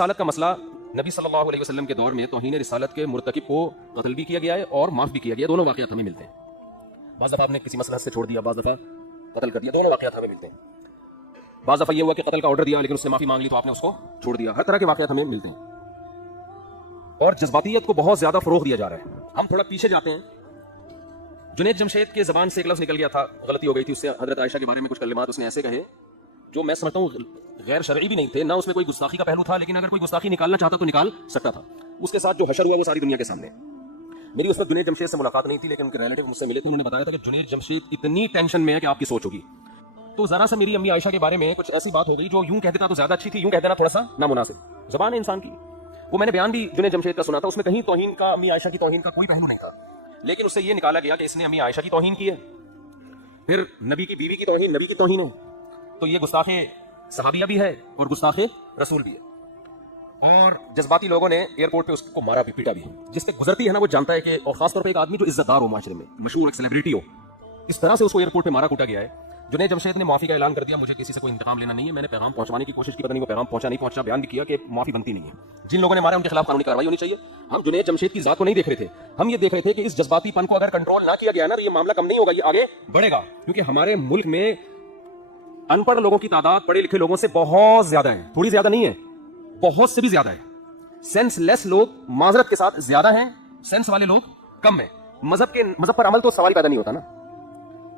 رسالت کا مسئلہ نبی صلی اللہ علیہ وسلم کے دور میں توہین رسالت کے مرتکب کو قتل بھی کیا گیا ہے اور معاف بھی کیا گیا. دونوں واقعات ہمیں ملتے ہیں. بعض دفعہ آپ نے کسی مسئلہ سے چھوڑ دیا, بعض دفعہ قتل کر دیا, دونوں واقعات ہمیں ملتے ہیں. بعض دفعہ یہ ہوا کہ قتل کا آرڈر دیا لیکن اس نے معافی مانگ لی تو آپ نے اس کو چھوڑ دیا. ہر طرح کے واقعات ہمیں ملتے ہیں. اور جذباتیت کو بہت زیادہ فروغ دیا جا رہا ہے. ہم تھوڑا پیچھے جاتے ہیں. جنید جمشید کے زبان سے ایک لفظ نکل گیا تھا, غلطی ہو گئی تھی, اس سے حضرت عائشہ کے بارے میں کچھ کلمات اس نے ایسے کہے جو میں سمجھتا ہوں غیر شرعی بھی نہیں تھے, نہ اس میں کوئی گستاخی کا پہلو تھا, لیکن اگر کوئی گستاخی نکالنا چاہتا تو نکال سکتا تھا. اس کے ساتھ جو حشر ہوا وہ ساری دنیا کے سامنے. میری اس وقت جنید جمشید سے ملاقات نہیں تھی, لیکن ان کے ریلیٹیو مجھ سے ملے تھے. انہوں نے بتایا تھا کہ جنید جمشید اتنی ٹینشن میں ہے کہ آپ کی سوچ ہوگی. تو ذرا سا میری امی عائشہ کے بارے میں کچھ ایسی بات ہو گئی جو یوں کہہ دیتا تو زیادہ اچھی تھی, یوں کہہ دینا تھوڑا سا نامناسب. زبان ہے انسان کی. وہ میں نے بیان بھی جنید جمشید کا سنا تھا, اس میں کہیں توہین کا, امی عائشہ کی توہین کا کوئی پہلو نہیں تھا, لیکن اس سے یہ نکالا گیا کہ اس نے امی عائشہ کی توہین کی ہے, پھر نبی کی بیوی کی توہین, نبی کی توہین ہے, تو یہ گستاخ صحابیہ بھی ہے اور گستاخ رسول بھی ہے. اور جذباتی لوگوں نے ایئرپورٹ پہ اس کو مارا بھی, پیٹا بھی. جس پہ گزرتی ہے نا وہ جانتا ہے کہ, اور خاص طور پہ ایک آدمی جو عزت دار ہو معاشرے میں, مشہور ایک سیلیبریٹی ہو, اس طرح سے اس کو ایئرپورٹ پہ مارا کوٹا گیا ہے. جنید جمشید نے معافی کا اعلان کر دیا, مجھے کسی سے کوئی انتقام لینا نہیں ہے, میں نے پیغام پہنچانے کی کوشش کی, پتہ نہیں وہ پیغام پہنچا نہیں پہنچا, بیان بھی کیا کہ معافی بنتی نہیں ہے. جن لوگوں نے مارا ان کے خلاف قانونی کارروائی ہونی چاہیے. ہم جنید جمشید کی ذات کو نہیں دیکھ رہے تھے, ہم یہ دیکھ رہے تھے کہ اس جذباتی پن کو اگر کنٹرول نہ کیا گیا نا تو یہ معاملہ کم نہیں ہوگا, یہ آگے بڑھے گا. کیونکہ ہمارے ملک میں ان پڑھ لوگوں کی تعداد پڑھے لکھے لوگوں سے بہت زیادہ ہے, تھوڑی زیادہ نہیں ہے, بہت سے بھی زیادہ ہے. سینس لیس لوگ معذرت کے ساتھ زیادہ ہیں, سینس والے لوگ کم ہیں. مذہب پر عمل تو سوال پیدا نہیں ہوتا نا.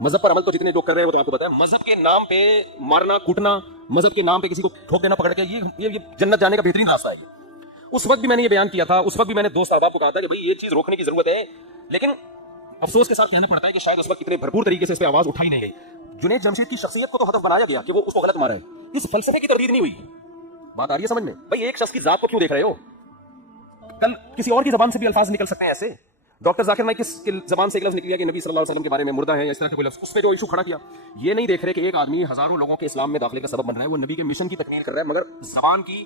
مذہب پر عمل تو جتنے لوگ کر رہے ہیں وہ تو آپ کو پتا ہے. مذہب کے نام پہ مارنا کوٹنا, مذہب کے نام پہ کسی کو ٹھوک دینا پکڑ کے, یہ جنت جانے کا بہترین راستہ ہے. اس وقت بھی میں نے یہ بیان کیا تھا, اس وقت بھی میں نے دوست احباب کو کہا تھا کہ بھائی یہ چیز روکنے کی ضرورت ہے, لیکن افسوس کے ساتھ کہنا پڑتا ہے کہ شاید اس وقت اتنے بھرپور طریقے سے اس پہ آواز اٹھائی نہیں گئی. جنید جمشید کی شخصیت کو تو ہدف بنایا گیا کہ وہ اس کو غلط مارا ہے, اس فلسفے کی تردید نہیں ہوئی. بات آ رہی ہے سمجھ میں؟ بھائی ایک شخص کی ذات کو کیوں دیکھ رہے ہو؟ کل کسی اور کی زبان سے بھی الفاظ نکل سکتے ہیں ایسے. ڈاکٹر ذاکر نائک کی زبان سے ایک لفظ نکل گیا کہ نبی صلی اللہ علیہ وسلم کے بارے میں مردہ ہے یا اس طرح کے کوئی لفظ, اس پہ جو ایشو کھڑا کیا. یہ نہیں دیکھ رہے کہ ایک آدمی ہزاروں لوگوں کے اسلام میں داخلے کا سبب بن رہا ہے, وہ نبی کے مشن کی تکمیل کر رہا ہے, مگر زبان کی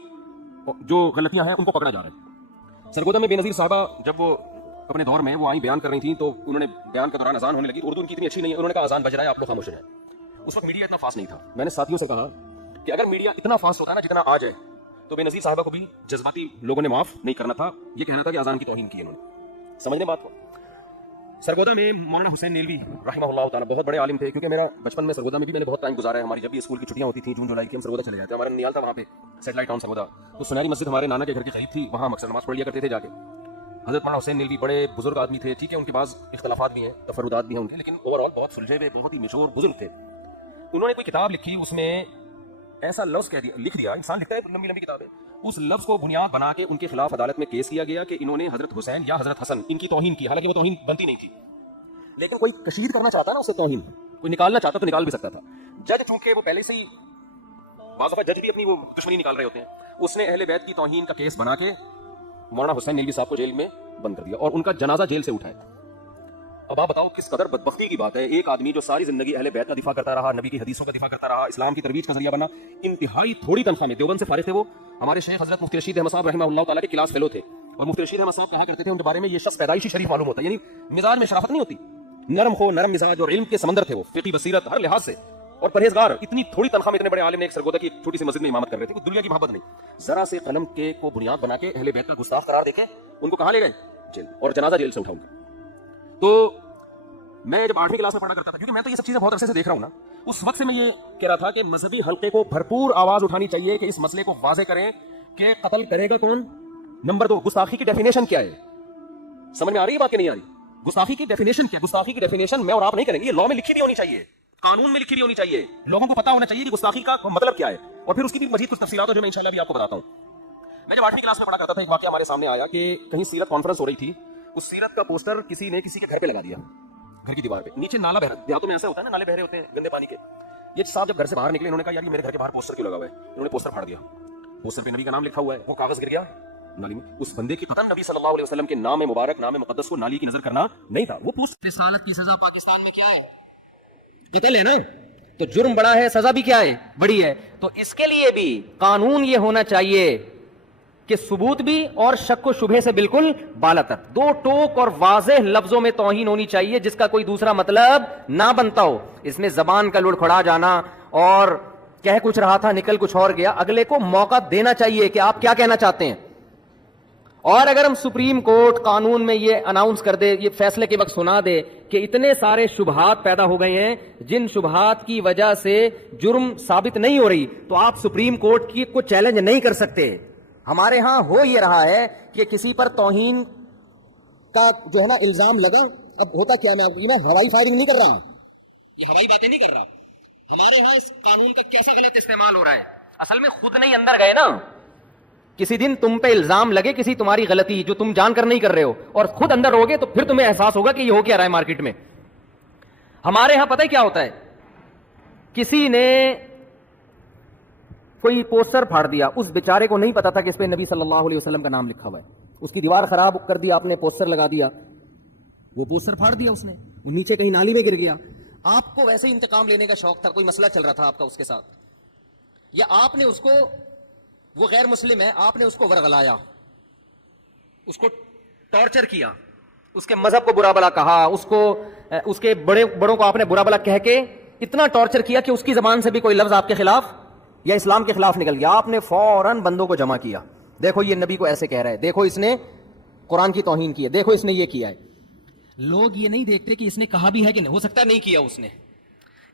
جو غلطیاں ہیں ان کو پکڑا جا رہا ہے. سرگودا میں بے نظیر صاحبہ جب وہ اپنے دور میں وہ آئیں بیان کر رہی تھیں تو انہوں نے بیان کے دوران اذان ہونے لگی, اردو ان کی اتنی اچھی نہیں ہے, انہوں نے کہا اذان بج رہا ہے آپ لوگ خاموش ہیں. اس وقت میڈیا اتنا فاسٹ نہیں تھا. میں نے ساتھیوں سے کہا کہ اگر میڈیا اتنا فاسٹ ہوتا ہے نا جتنا آج ہے تو بے نظیر صاحبہ کو بھی جذباتی لوگوں نے معاف نہیں کرنا تھا, یہ کہنا تھا کہ اذان کی توہین کی انہوں نے. سمجھنے بات کو. سرگودا میں مولانا حسین نیلوی رحمہ اللہ تعالیٰ بہت بڑے عالم تھے, کیونکہ میرا بچپن میں سرگودا میں بھی میں نے بہت ٹائم گزارا ہے. ہماری جب بھی اسکول کی چھٹیاں ہوتی تھیں جون جولائی کی, ہم سرگودا چلے جاتے. ہمارا ننیال تھا وہاں پہ, سیٹلائٹ ٹاؤن سرگودا. تو سنہری مسجد ہمارے نانا کے گھر کے قریب تھی, وہاں اکثر نماز پڑھ لیا کرتے تھے جا کے. حضرت مولانا حسین نیلوی بڑے بزرگ آدمی تھے, ٹھیک ہے ان کے بعض اختلافات بھی ہیں, تفردات بھی ہیں ان کے, لیکن اوور آل بہت سلجھے ہوئے, بہت ہی مشہور بزرگ تھے. انہوں نے کوئی کتاب لکھی, اس میں ایسا لفظ لکھ دیا, انسان لکھتا ہے لمبی لمبی کتابیں, اس لفظ کو بنیاد بنا کے ان کے خلاف عدالت میں کیس کیا گیا کہ انہوں نے حضرت حسین یا حضرت حسن ان کی توہین کی. حالانکہ وہ توہین بنتی نہیں تھی, لیکن کوئی کشید کرنا چاہتا نا اسے توہین, کوئی نکالنا چاہتا تو نکال بھی سکتا تھا. جج چونکہ وہ پہلے سے ہی, بعض دفعہ جج بھی اپنی وہ دشمنی نکال رہے ہوتے ہیں, اس نے اہل بیت کی توہین کا کیس بنا کے مولانا حسین نیلوی صاحب کو جیل میں بند کر دیا اور ان کا جنازہ جیل سے اٹھایا. اب آپ بتاؤ کس قدر بدبختی کی بات ہے. ایک آدمی جو ساری زندگی اہل بیت کا دفاع کرتا رہا, نبی کی حدیثوں کا دفاع کرتا رہا, اسلام کی ترویج کا ذریعہ بنا, انتہائی تھوڑی تنخواہ میں, دیوبند سے فارغ تھے وہ. ہمارے شیخ حضرت مفتی رشید احمد صاحب رحمہ اللہ تعالیٰ کے کلاس فیلو تھے, اور مفتی رشید احمد صاحب کہا کرتے تھے ان کے بارے میں یہ شخص پیدائشی شریف معلوم ہوتا ہے, یعنی مزاج میں شرافت نہیں ہوتی, نرم مزاج اور علم کے سمندر تھے وہ, فقہی بصیرت ہر لحاظ سے, اور پرہیزگار. اتنی تھوڑی تنخواہ میں اتنے بڑے عالم نے ایک سرگودا کی چھوٹی سی مسجد میں امامت کر رہے تھے, کوئی دنیا کی محبت نہیں. ذرا سے قلم کے کو بنیاد بنا کے اہل بیت کا گستاخ قرار دے کے ان کو کہاں لے گئے؟ جیل, اور جنازہ جیل سے اٹھا ان کا. تو میں جب 8ویں کلاس میں پڑھا کرتا تھا, کیونکہ میں تو یہ سب چیزیں بہت عرصے سے دیکھ رہا ہوں نا, اس وقت سے میں یہ کہہ رہا تھا کہ مذہبی حلقے کو بھرپور آواز اٹھانی چاہیے کہ اس مسئلے کو واضح کریں کہ قتل کرے گا کون. نمبر 2, گستاخی کی ڈیفینیشن کیا ہے؟ سمجھ میں آ رہی ہے بات کہ نہیں آ رہی؟ گستاخی کی ڈیفینیشن کیا؟ گستاخی کی ڈیفینیشن میں اور آپ نہیں کریں گے, یہ لاء میں لکھی بھی ہونی چاہیے, قانون میں لکھی بھی ہونی چاہیے, لوگوں کو پتا ہونا چاہیے کہ گستاخی کا مطلب کیا ہے, اور پھر اس کی بھی مزید کچھ تفصیلات جو میں انشاءاللہ بھی آپ کو بتاتا ہوں. میں جب 8ویں کلاس میں پڑھا کرتا تھا, ایک واقعہ ہمارے سامنے آیا کہ کہیں سیرت کانفرنس ہو رہی تھی, اس سیرت کا پوسٹر کسی نے کسی کے گھر پہ لگا دیا, گھر کی دیوار پہ, نیچے نالا بہ رہا. دیہاتوں میں ایسا ہوتا ہے نا, نالے بہ رہے ہوتے ہیں گندے پانی کے. یہ صاحب جب گھر سے باہر نکلے, انہوں نے کہا یار یہ میرے گھر کے باہر پوسٹر کیوں لگا ہوا ہے؟ انہوں نے پوسٹر پھاڑ دیا, پوسٹر پہ نبی کا نام لکھا ہوا ہے, وہ کاغذ گر گیا نالی میں. اس بندے کی قطعاً نبی صلی اللہ علیہ وسلم کے نام مبارک, نام مقدس کو نالی کی نظر کرنا نہیں تھا. وہ پوسٹر, رسالت کی سزا پاکستان میں کیا ہے؟ قتل ہے نا, تو جرم بڑا ہے, سزا بھی کیا ہے؟ بڑی ہے. تو اس کے لیے بھی قانون یہ ہونا چاہیے کہ ثبوت بھی اور شک و شبہے سے بالکل بالاتر, 2 ٹوک اور واضح لفظوں میں توہین ہونی چاہیے جس کا کوئی دوسرا مطلب نہ بنتا ہو. اس میں زبان کا لڑکھڑا جانا اور کہہ کچھ رہا تھا نکل کچھ اور گیا. اگلے کو موقع دینا چاہیے کہ آپ کیا کہنا چاہتے ہیں. اور اگر ہم سپریم کورٹ قانون میں یہ اناؤنس کر دے, یہ فیصلے کے وقت سنا دے کہ اتنے سارے شبہات پیدا ہو گئے ہیں جن شبہات کی وجہ سے جرم ثابت نہیں ہو رہی, تو آپ سپریم کورٹ کی کو چیلنج نہیں کر سکتے. ہمارے ہاں ہو یہ رہا ہے کہ کسی پر توہین کا جو ہے نا الزام لگا. اب ہوتا کیا, میں ہوائی فائرنگ نہیں کر رہا, یہ ہوائی باتیں نہیں کر رہا. ہمارے ہاں اس قانون کا کیسا غلط استعمال ہو رہا ہے. اصل میں خود نہیں اندر گئے نا. کسی دن تم پہ الزام لگے کسی تمہاری غلطی جو تم جان کر نہیں کر رہے ہو, اور خود اندر ہوگے تو پھر تمہیں احساس ہوگا کہ یہ ہو کیا رہا ہے مارکیٹ میں. ہمارے ہاں پتہ ہے کیا ہوتا ہے, کسی نے کوئی پوسٹر پھاڑ دیا, اس بیچارے کو نہیں پتا تھا کہ اس پہ نبی صلی اللہ علیہ وسلم کا نام لکھا ہوا ہے. اس کی دیوار خراب کر دی آپ نے, پوسٹر لگا دیا, وہ پوسٹر پھاڑ دیا اس نے, وہ نیچے کہیں نالی میں گر گیا. آپ کو ویسے ہی انتقام لینے کا شوق تھا, کوئی مسئلہ چل رہا تھا آپ کا اس کے ساتھ, یا آپ نے اس کو, وہ غیر مسلم ہے, آپ نے اس کو ورغلایا, اس کو ٹارچر کیا, اس کے مذہب کو برا بلا کہا, اس کے بڑوں کو آپ نے برا بلا کہہ کے اتنا ٹارچر کیا کہ اس کی زبان سے بھی کوئی لفظ آپ کے خلاف یا اسلام کے خلاف نکل گیا. آپ نے فوراً بندوں کو جمع کیا, دیکھو یہ نبی کو ایسے کہہ رہا ہے, دیکھو اس نے قرآن کی توہین کی ہے, دیکھو اس نے یہ کیا ہے. لوگ یہ نہیں دیکھتے کہ اس نے کہا بھی ہے کہ نہیں, ہو سکتا نہیں کیا اس نے.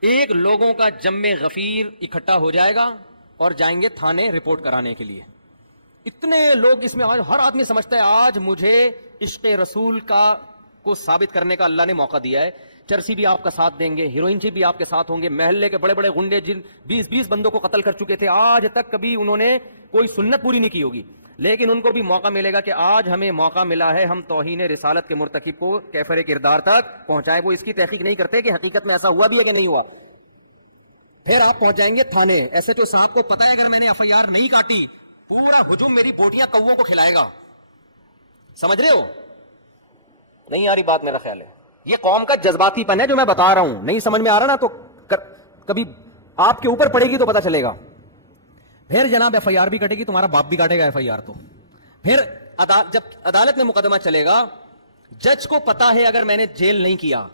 ایک لوگوں کا جم غفیر اکٹھا ہو جائے گا اور جائیں گے تھانے رپورٹ کرانے کے لیے. اتنے لوگ اس میں, آج ہر آدمی سمجھتا ہے آج مجھے عشق رسول کو ثابت کرنے کا اللہ نے موقع دیا ہے. چرسی بھی آپ کا ساتھ دیں گے, ہیروئن جی بھی آپ کے ساتھ ہوں گے, محلے کے بڑے بڑے گنڈے جن 20 بندوں کو قتل کر چکے تھے, آج تک کبھی انہوں نے کوئی سنت پوری نہیں کی ہوگی, لیکن ان کو بھی موقع ملے گا کہ آج ہمیں موقع ملا ہے ہم توہین رسالت کے مرتکب کو کیفر کردار تک پہنچائیں. وہ اس کی تحقیق نہیں کرتے کہ حقیقت میں ایسا ہوا بھی ہے کہ نہیں ہوا. پھر آپ پہنچ جائیں گے تھانے. ایس ایچ او صاحب کو پتا ہے اگر میں نے ایف آئی آر نہیں کاٹی پورا ہجوم میری بوٹیاں کووں کو کھلائے گا. سمجھ رہے ہو نہیں آ رہی بات؟ میرا خیال ہے یہ قوم کا جذباتی پن ہے جو میں بتا رہا ہوں. نہیں سمجھ میں آ رہا نا تو کبھی آپ کے اوپر پڑے گی تو پتا چلے گا. پھر جناب ایف آئی آر بھی کٹے گی, تمہارا باپ بھی کاٹے گا ایف آئی آر. تو پھر جب عدالت میں مقدمہ چلے گا, جج کو پتا ہے اگر میں نے جیل نہیں کیا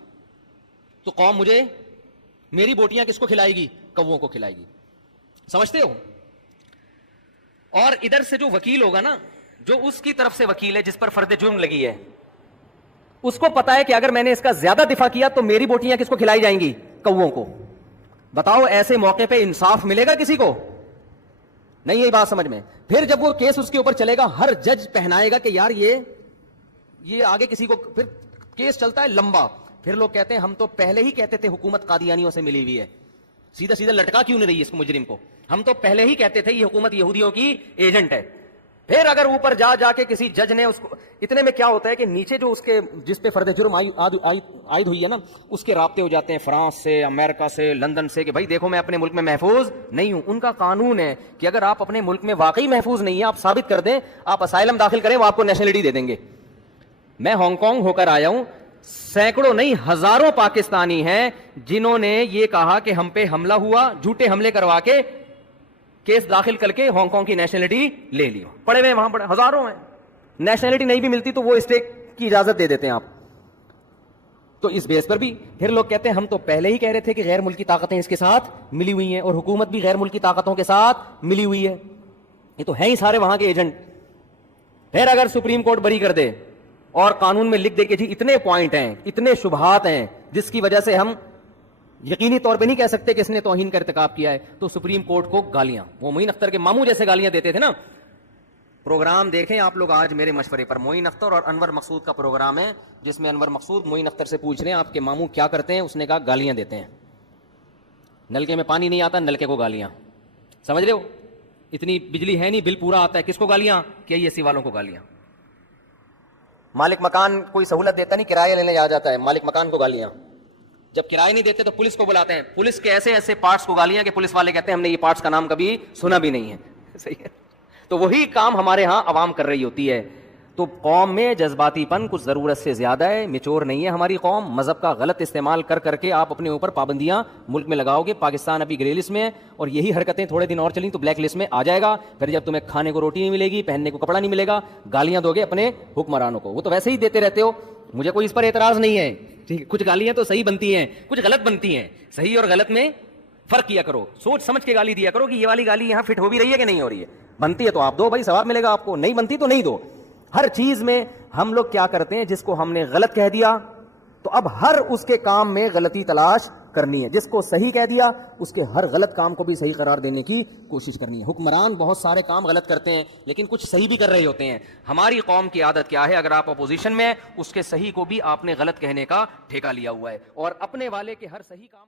تو قوم مجھے, میری بوٹیاں کس کو کھلائے گی؟ کووں کو کھلائے گی. سمجھتے ہو؟ اور ادھر سے جو وکیل ہوگا نا, جو اس کی طرف سے وکیل ہے جس پر فرد جرم لگی ہے, اس کو پتا ہے کہ اگر میں نے اس کا زیادہ دفاع کیا تو میری بوٹیاں کس کو کھلائی جائیں گی؟ کووں کو. بتاؤ ایسے موقع پہ انصاف ملے گا کسی کو؟ نہیں. یہی بات سمجھ میں. پھر جب وہ کیس اس کے اوپر چلے گا, ہر جج پہنائے گا کہ یار یہ آگے کسی کو, پھر کیس چلتا ہے لمبا. پھر لوگ کہتے ہیں ہم تو پہلے ہی کہتے تھے حکومت قادیانیوں سے ملی ہوئی ہے, سیدھا سیدھا لٹکا کیوں نہیں رہی اس مجرم کو؟ ہم تو پہلے ہی کہتے تھے یہ حکومت یہودیوں کی ایجنٹ ہے. پھر اگر اوپر جا کے کسی جج نے اس کو, اتنے میں کیا ہوتا ہے کہ نیچے جو اس کے جس پہ فرد جرم عائد ہوئی ہے نا, اس کے رابطے ہو جاتے ہیں فرانس سے, امریکہ سے, لندن سے, کہ بھائی دیکھو میں اپنے ملک میں محفوظ نہیں ہوں. ان کا قانون ہے کہ اگر آپ اپنے ملک میں واقعی محفوظ نہیں ہیں, آپ ثابت کر دیں, آپ اسائلم داخل کریں, وہ آپ کو نیشنلٹی دے دیں گے. میں ہانگ کانگ ہو کر آیا ہوں, سینکڑوں نہیں ہزاروں پاکستانی ہیں جنہوں نے یہ کہا کہ ہم پہ حملہ ہوا, جھوٹے حملے کروا کے کیس داخل کر کے ہانگ کانگ کی نیشنلٹی لے لیو. پڑے ہوئے وہاں, پڑے ہزاروں ہیں. نیشنلٹی نہیں بھی ملتی تو وہ اسٹے کی اجازت دے دیتے ہیں آپ. تو اس بیس پر بھی پھر لوگ کہتے ہیں ہم تو پہلے ہی کہہ رہے تھے کہ غیر ملکی طاقتیں اس کے ساتھ ملی ہوئی ہیں, اور حکومت بھی غیر ملکی طاقتوں کے ساتھ ملی ہوئی ہے, یہ تو ہیں ہی سارے وہاں کے ایجنٹ. پھر اگر سپریم کورٹ بری کر دے اور قانون میں لکھ دے کہ جی اتنے پوائنٹ ہیں, اتنے شبہات ہیں جس کی وجہ سے ہم یقینی طور پہ نہیں کہہ سکتے کہ اس نے توہین کا ارتکاب کیا ہے, تو سپریم کورٹ کو گالیاں, وہ معین اختر کے ماموں جیسے گالیاں دیتے تھے نا. پروگرام دیکھیں آپ لوگ آج میرے مشورے پر, معین اختر اور انور مقصود کا پروگرام ہے, جس میں انور مقصود معین اختر سے پوچھ رہے ہیں آپ کے ماموں کیا کرتے ہیں. اس نے کہا گالیاں دیتے ہیں, نلکے میں پانی نہیں آتا, نلکے کو گالیاں. سمجھ رہے ہو؟ اتنی بجلی ہے نہیں, بل پورا آتا ہے, کس کو گالیاں؟ کہ اے سی والوں کو گالیاں. مالک مکان کوئی سہولت دیتا نہیں, کرایہ لینے آ جاتا ہے, مالک مکان کو گالیاں. جب کرایہ نہیں دیتے تو پولیس کو بلاتے ہیں, پولیس کے ایسے ایسے پارٹس کو گالیاں کہ پولیس والے کہتے ہیں ہم نے یہ پارٹس کا نام کبھی سنا بھی نہیں ہے. صحیح ہے. تو وہی کام ہمارے ہاں عوام کر رہی ہوتی ہے. تو قوم میں جذباتی پن کچھ ضرورت سے زیادہ ہے, میچور نہیں ہے ہماری قوم. مذہب کا غلط استعمال کر کے آپ اپنے اوپر پابندیاں ملک میں لگاؤ گے. پاکستان ابھی گرے لسٹ میں ہے, اور یہی حرکتیں تھوڑے دن اور چلیں تو بلیک لسٹ میں آ جائے گا. پھر جب تمہیں کھانے کو روٹی نہیں ملے گی, پہننے کو کپڑا نہیں ملے گا, گالیاں دو گے اپنے حکمرانوں کو. وہ تو ویسے ہی دیتے رہتے ہو, مجھے کوئی اس پر اعتراض نہیں ہے. ٹھیک, کچھ گالیاں تو صحیح بنتی ہیں, کچھ غلط بنتی ہیں. صحیح اور غلط میں فرق کیا کرو, سوچ سمجھ کے گالی دیا کرو کہ یہ والی گالی یہاں فٹ ہو بھی رہی ہے کہ نہیں ہو رہی ہے. بنتی ہے تو آپ دو بھائی, ثواب ملے گا آپ کو, نہیں بنتی تو نہیں دو. ہر چیز میں ہم لوگ کیا کرتے ہیں, جس کو ہم نے غلط کہہ دیا تو اب ہر اس کے کام میں غلطی تلاش کرنی ہے, جس کو صحیح کہہ دیا اس کے ہر غلط کام کو بھی صحیح قرار دینے کی کوشش کرنی ہے. حکمران بہت سارے کام غلط کرتے ہیں لیکن کچھ صحیح بھی کر رہے ہوتے ہیں. ہماری قوم کی عادت کیا ہے, اگر آپ اپوزیشن میں اس کے صحیح کو بھی آپ نے غلط کہنے کا ٹھیکہ لیا ہوا ہے, اور اپنے والے کے ہر صحیح کام